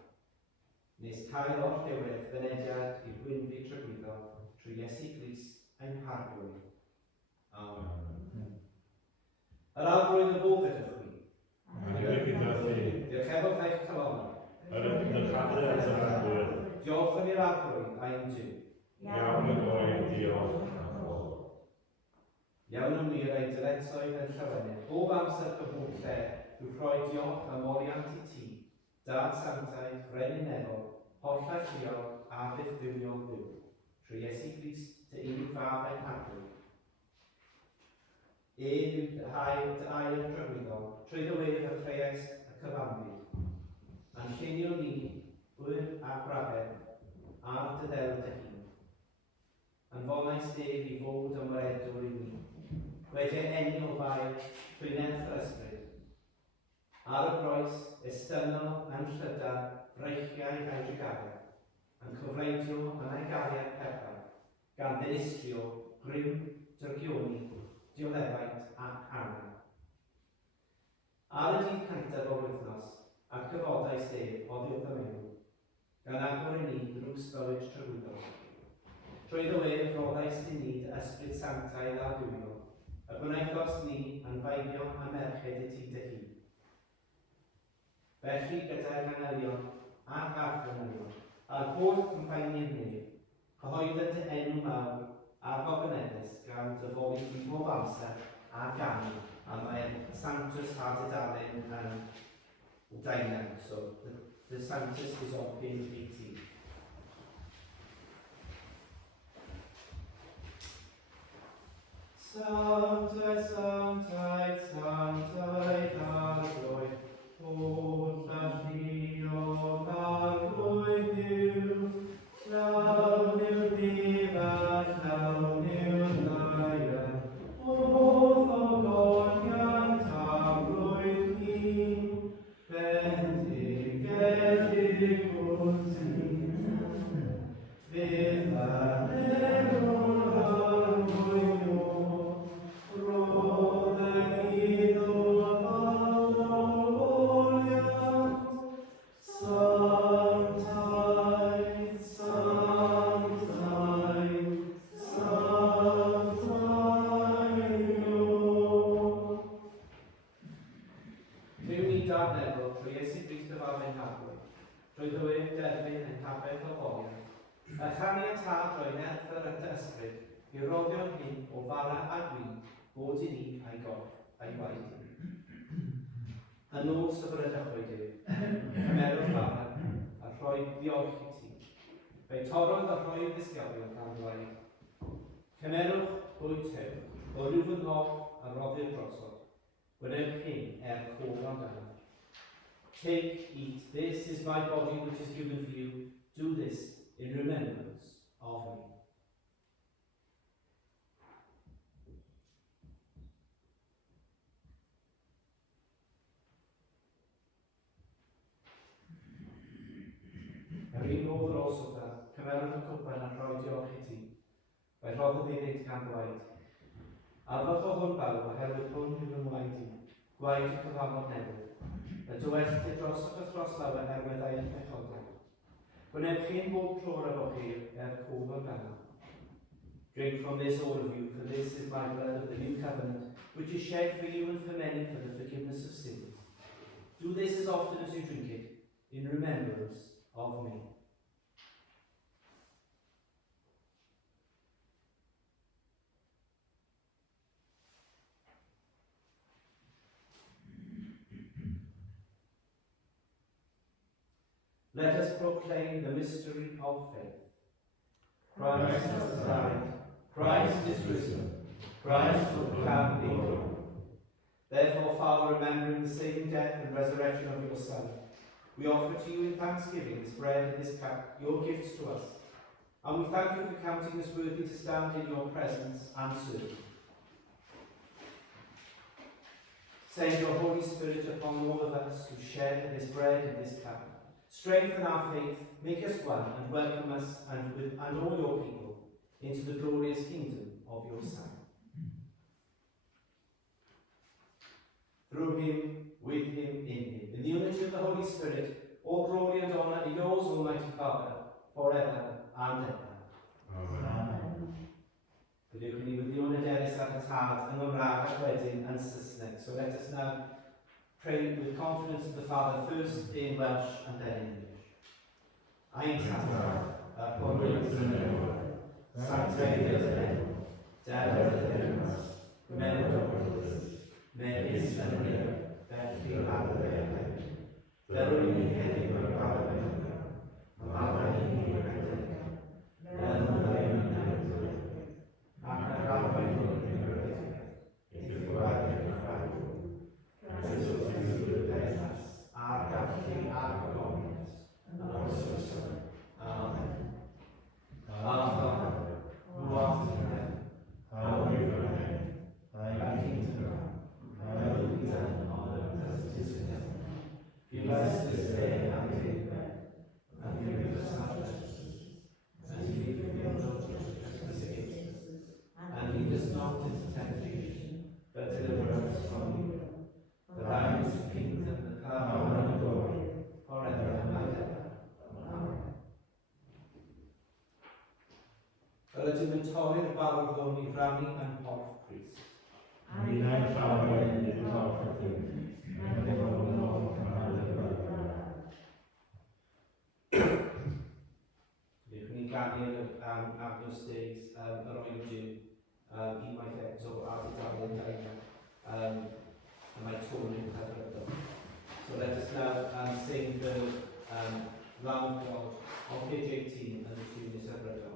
Nes cael o'r diwedd fynediad i'r gwynfu trygwyddo trwy Iesu Grist ein harglwydd. Amen. Yr arglwydd y fod ydych chi. Amen gyda thi. Diolchefwch eich calonau. Yr ymddychadu at yr arglwydd. Diolch yn i'r arglwydd a'n Duw. Iawn yn oed diolch. Iawn yn wir ein dyletsoedd yn llawenydd, bob amser cyfwng lle, rwy'n rhoi diolch am oriant i ti, dad santaidd, frenin-eddol, hollach lliol a bythfywiol ddiw, trwy Iesu Grist, dy unig fab ein harglwydd. Ef yw dy air drygwyddol, trwy dy wef y treis y cyfanbyd. A'n llunio ni, hwyr a brabed, a'r dy ddel dy hun. Yn fonais deg i fod ymredwr i ni. Wedi ennill fael trwy nerth yr ysbryd. Ar y groes, estynol yn llydar, breichiau a'i drigariad, yn cyfreidio yn ei gariad perffaith, gan ddinistrio, grym, dyrgioni, dioddefaint ac angen. Ar y dydd cyntaf o'r wythnos, ac cyfodau sef oddiwdd y mewn, gan agor i ni drws bywyd trygwyddol, Ysbryd Sanctaidd Ardudwy, a gwnaethos ni yn faibio a merched y ti dy hun. Felly gyda'r manylion a'r garddanylion, a'r holl cwmpainiau neb, cyhoeddi dy enw mawr a'r hogynedus gan dyfodi di bob amser a ganu, a mae'r Sanctus had y darlun yn dainau, so the Sanctus is on page 18. Sanctae, sanctae, sanctae, Ardudwy, o Llallio, Ardudwy Duw, llawn yw'r nifer, llawn yw'r laia, o holl o goniant Ardudwy ni, bendigedig wrth ni, fydd ar enw'r i rodio'n hyn o fara a dwi bod i ni a'i gwaith. Yn ôl sefydliadau Duw, cymerwch fara a rhoi diolch i ti. Fe torodd a rhoi ddisgyblion gan ddweud. Cymerwch bwyd tew, o rhyw fy ngoch a roddi'r drosodd. Gwnewch hyn cof amdano. Take, eat, this is my body which is given for you. Do this in remembrance of me. Yr un modd yr osod cymerwch y cwpan a rhoi diolch i ti. Fe rhoddodd ei wneud gan gwaed. Alfach o hwn bawb oherwydd hwn yw fy ngwaed i, gwaed y cyfarfod newydd. Y dywelltu dros y lawer herwydd ei pechodau. Gwnewch hyn bob tro ar efo'ch chi cof amdano. Drink from this, all of you, for this is my blood of the new covenant, which is shed for you and for many for the forgiveness of sins. Do this as often as you drink it, in remembrance of me. Let us proclaim the mystery of faith. Christ has died, Christ is risen, Christ will come in glory. Therefore, Father, remembering the saving death and resurrection of your Son, we offer to you in thanksgiving this bread and this cup, your gifts to us. And we thank you for counting us worthy to stand in your presence and serve. Send your Holy Spirit upon all of us who share in this bread and this cup. Strengthen our faith, make us one, and welcome us and all your people into the glorious kingdom of your Son. Through him, with him, in the unity of the Holy Spirit, all glory and honour are yours, Almighty Father, forever and ever. Amen. Byddwch ni wedi hyderus ar y tad yn Gymraeg ac wedyn yn Saesneg. So let us now pray with confidence to the Father, first in Welsh and then in English. Ein Tadar, apolwyd yn ewr, sanctaidd yn enw, derfod yn enwas, gwmenwyd o gwrddus, megis yn ynnyr, felly ar y ddeulau. Dylwn ni heddiw o'r bawb yn ynnyr, a bawb yn ynnyr yn ynnyr, fel yn ddweud yn ynnyr, ac yn galwau yn ynnyr, i'r gwaith yn ffawr. Christus yw'r deyrnas, a'r gallu a'r gogoniaeth, yn oes o'r Son. Amen. Our Father, who art in heaven, hallowed be thy name. Thy kingdom come, thy will be done on earth as it is in heaven. Give us this day our daily bread, and forgive us our trespasses, Yr ydym yn torri'r barw hwn i rannu yn hoff Christ. Wyna'n llawer i'r hoff y ffilm. Newch ni ganu'r Agnus Deis, yr oediw, unwaith eto a dudalen Diana, and my tone in Catholic. So let us now sing the Lamb of God on page 18 and the tune is Ebrydol.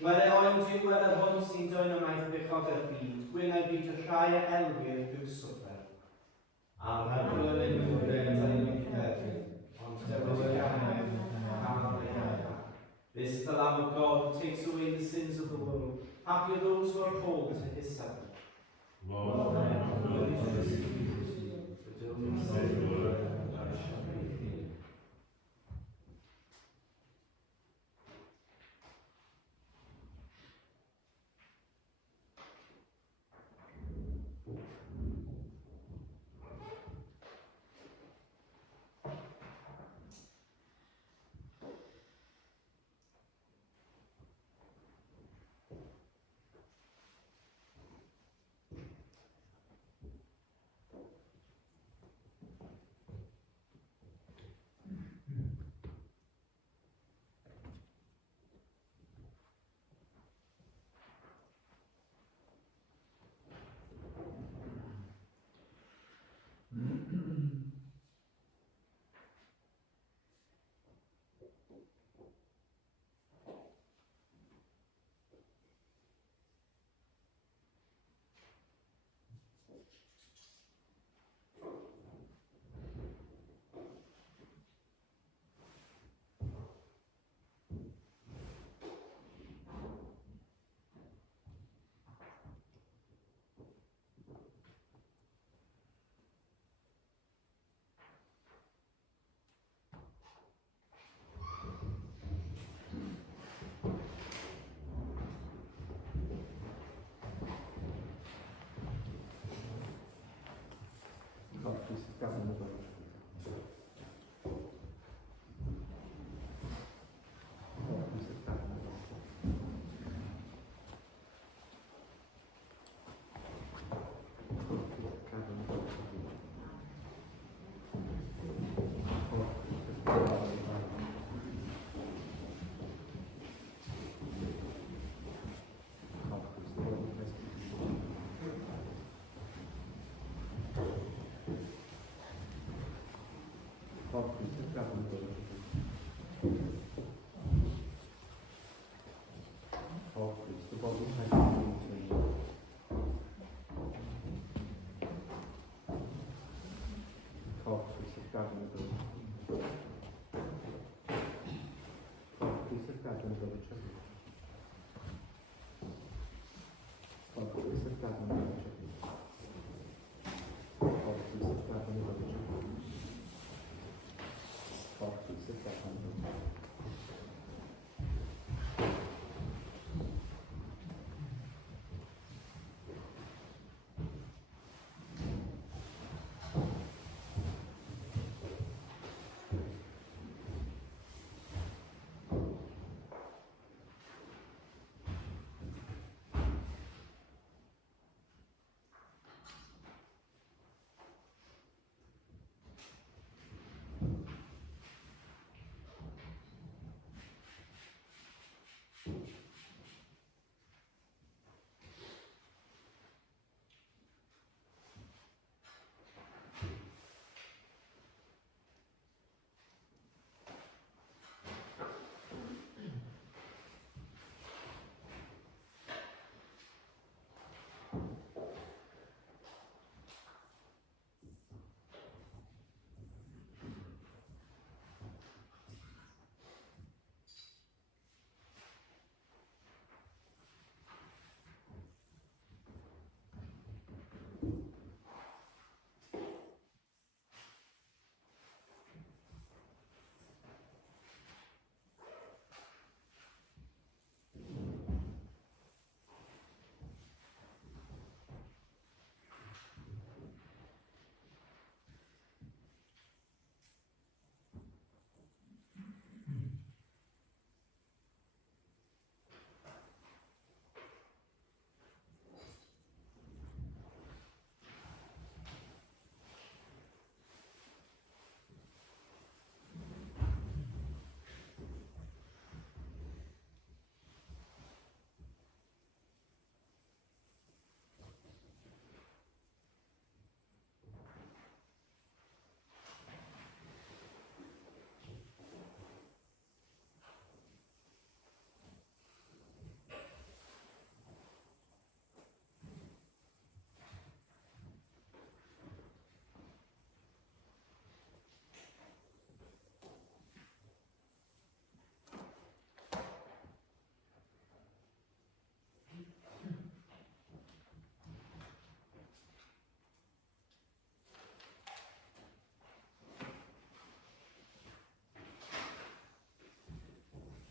Wel oen diwedd yr hwn sy'n dynamaeth bechod yr byd, gwyneb byd y rhai a elwyr yw swper. A'r hynny'n yn ymwneud â'n ymwneud, ond dewis y ganeb, cael ei adael. This is the Lamb of God who takes away the sins of the world. Happy are those who are called to his supper. Lord, I am worthy to receive you, but only say the word, and I shall be healed.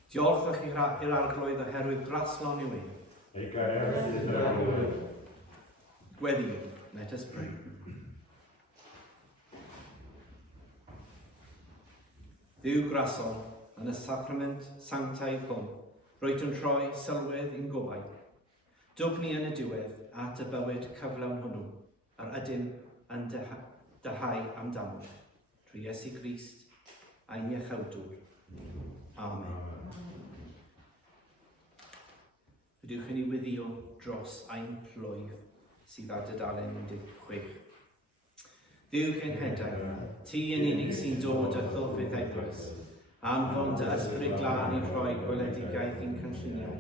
Diolch i'r arglwydd oherwydd graslon yw ein. Ei gael sydd yn gwybod. Gweddiw, let us pray. Dduw grasol, yn y sacrament sanctaidd hwn, roed yn rhoi sylwedd i'n gobaith. Dwb ni yn y diwedd at y bywyd cyflawn hwnnw, ar ydyn yn dyhau amdano. Trwy Iesu Grist, a'n iechawdwr. Amen. Ydywch yn ei weddio dros ein plwyf sydd ar dudalen 16. Dduw Cenhedau, ti yn unig sy'n dod â thylfydd eglwys, anfon dy ysbryd glân i rhoi gweledigaeth i'n cynlluniau,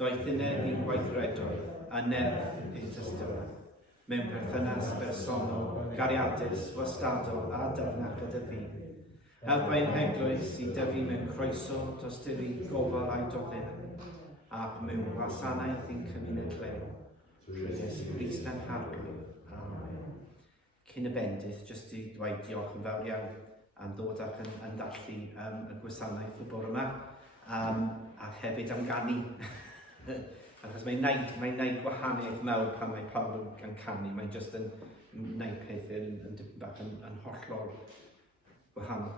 doeth uned i'n gweithredoedd a nerth i'n tystioedd, mewn perthynas bersonol, gariadus, wastadol a dyfnach gyda fi. Help ein eglwys i dyfu mewn croeso dosturi gofal a'i doddyn, ac mewn gwasanaeth i'n cymuned leol. Trwy Iesu Grist a'n harglwydd. Amen. Cyn y bendith, jyst i dweud diolch yn fawr iawn am ddod ac yn dallu y gwasanaeth y bore yma, a hefyd am ganu. Achos mae'n neud gwahaniaeth mawr pan mae pawb yn canu, mae'n jyst yn neud pethau yn dipyn bach yn hollol gwahanol.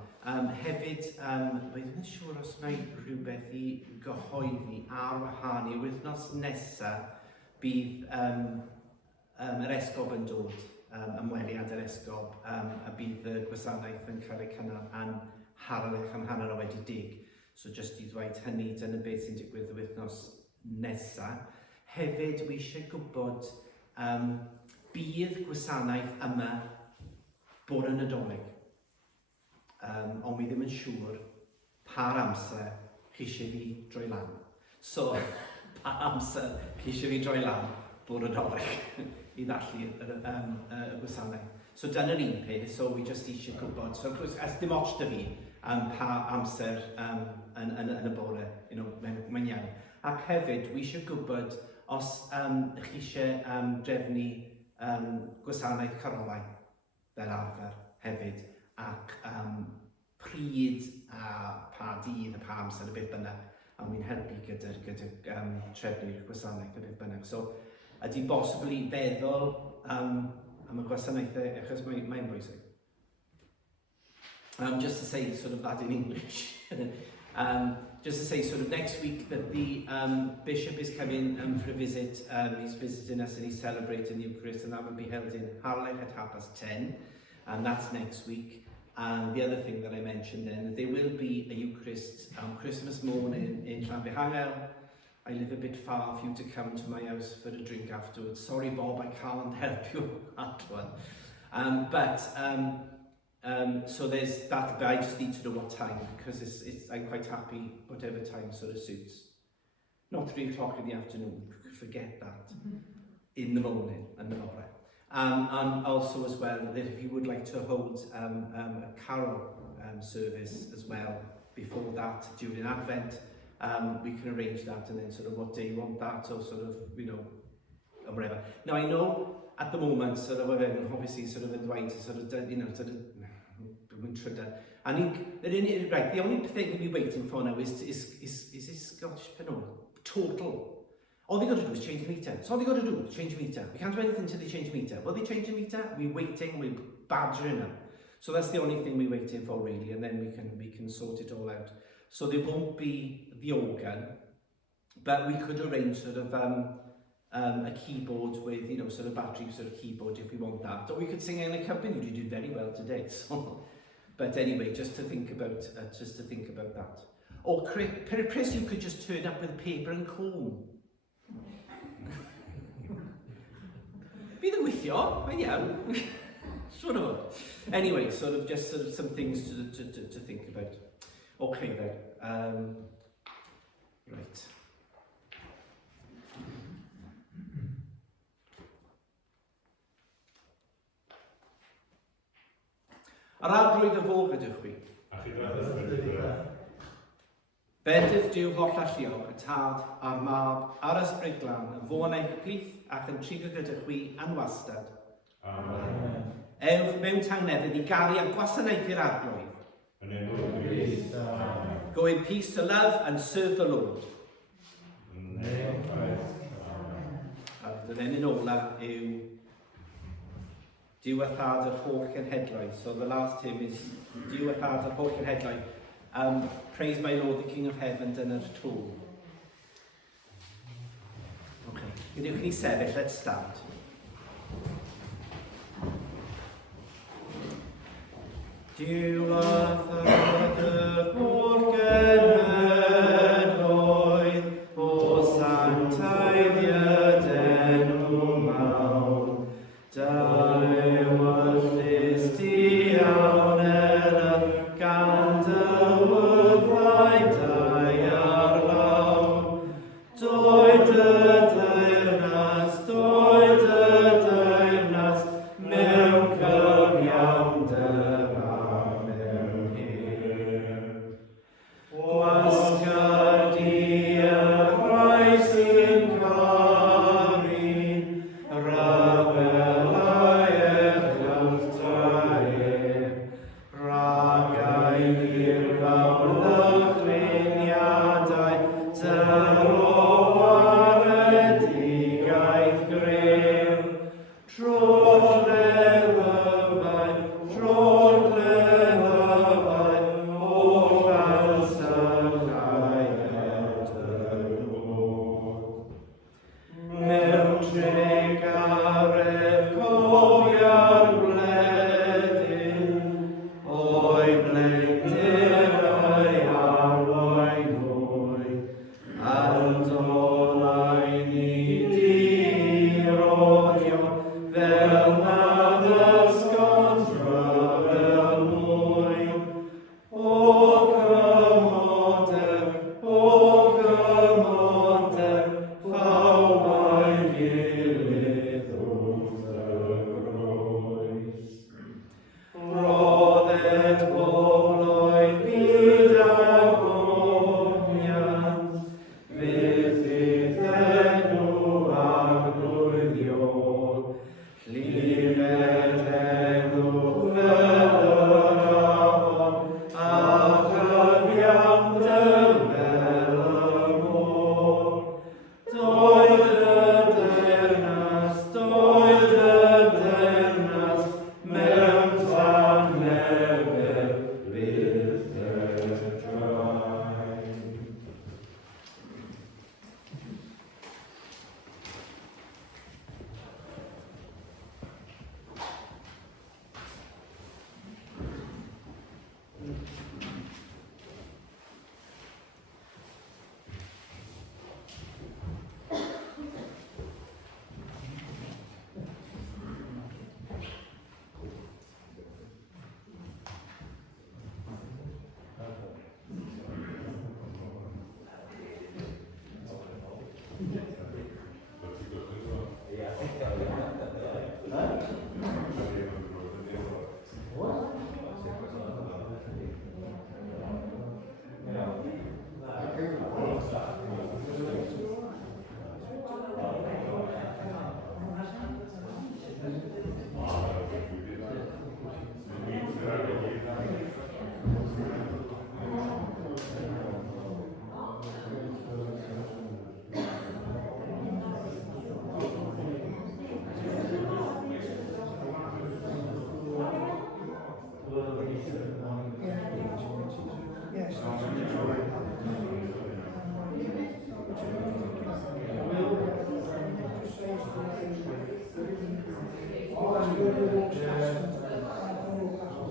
Hefyd, mae'n yn siŵr os mae rhywbeth i gyhoeddi ar wahân i'r wythnos nesaf bydd yr esgob yn dod. Ymweliad yr esgob, a bydd y gwasanaeth yn cael ei cynnal am hanner o wedi 10. So jyst i ddweud hynny, dyna beth sy'n digwydd y wythnos nesaf. Hefyd, wi eisiau gwybod bydd gwasanaeth yma bore Nadolig. Ond wi ddim yn siŵr pa'r amser chi eisiau fi droi lan. So, pa amser chi eisiau fi droi lan bore Nadolig i ddallu y gwasanaeth. So dyna'r un peth, so wi jyst eisiau gwybod. So as dim ots dy fi pa amser yn y bore, mae'n iawn. Ac hefyd, wi eisiau gwybod os chi eisiau drefnu gwasanaeth carolau fel arfer hefyd, ac pryd a pa dydd a pa amser y beth bynnag, a wy'n helpu gyda trefnu'r gwasanaeth y beth bynnag. So, ydy bosibl i feddwl am y gwasanaethau, achos mae'n bwysig. Just to say sort of that in English. Just to say sort of next week that the Bishop is coming for a visit. He's visiting us and he's celebrating the Eucharist, and that will be held in Harlech at 10:30, and that's next week. And the other thing that I mentioned then, there will be a Eucharist Christmas morning in Llanfihangel. I live a bit far for you to come to my house for a drink afterwards. Sorry, Bob, I can't help you with that one. So there's that, but I just need to know what time, because I'm quite happy whatever time sort of suits. Not 3 o'clock in the afternoon, forget that. In the morning, and the morning. And also as well, that if you would like to hold a carol service as well before that, during Advent, we can arrange that, and then sort of what day you want that, or sort of, or whatever. Now I know at the moment, sort of, obviously sort of adwaith, sort of, and the only thing we're waiting for now is this Scottish Penal total. All they got to do is change the meter. That's all they got to do, change the meter. We can't do anything until they change the meter. Well, they change the meter, we're waiting, we're badgering them. So that's the only thing we're waiting for really, and then we can sort it all out. So there won't be the organ, but we could arrange sort of a keyboard with, sort of battery sort of keyboard if we want that. Or we could sing in a company. You did very well today. So, but anyway, just to think about that. Or Chris, you could just turn up with paper and comb. Bydd yn gweithio, mae'n iawn. Sort of. Anyway, sort of some things to think about. Okay then. Right. Yr arglwydd y fod gyda chwi. Bendydd Duw holl alluog, y tad a'r mab a'r ysbryd glân, yn fo yn eich plith ac yn trigo gyda chwi yn wastad. Amen. Ewch mewn tangnefydd i garu a gwasanaethu'r arglwydd. Yn enw Grist. Amen. Go in peace to love and serve the Lord. A dyna'n un ola yw diwethad yr holl genhedlaeth. So the last hymn is diwethad yr holl genhedlaeth. Praise my Lord, the King of Heaven, dyna'r tŵr. Okay, gydewch chi sefyll, let's start. Diwethad yr holl genhedlaeth, o sanctaidd enw mawr, dywyllus diawn gan dywyddau dau ar lawr. Doed y deyrnas, mewn cyfiawnder a mewn hir. Gwasgar di y rhai sy'n caru, rafelau erchylltair. Rhagau i'r fawr ddychriniadau, dyrwaredigaeth gref. Tro'r gleddfau, o falsychau erdynod. Mewn tregaredd cofia'r gwledyn, o'i bleidurau arwain hwy, and olau ni dirodio fel nad ysgondra fel mwy. O cymoder, pawb a'i gilydd wrth y groes. Rodded bobloedd byd a goniant, fydd enw arglwyddiol. Llifed heddwch fel yr afon, a chyfiawnder fel y môr. Doed y deyrnas, mewn tangnefedd bydd draen.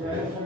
Yes.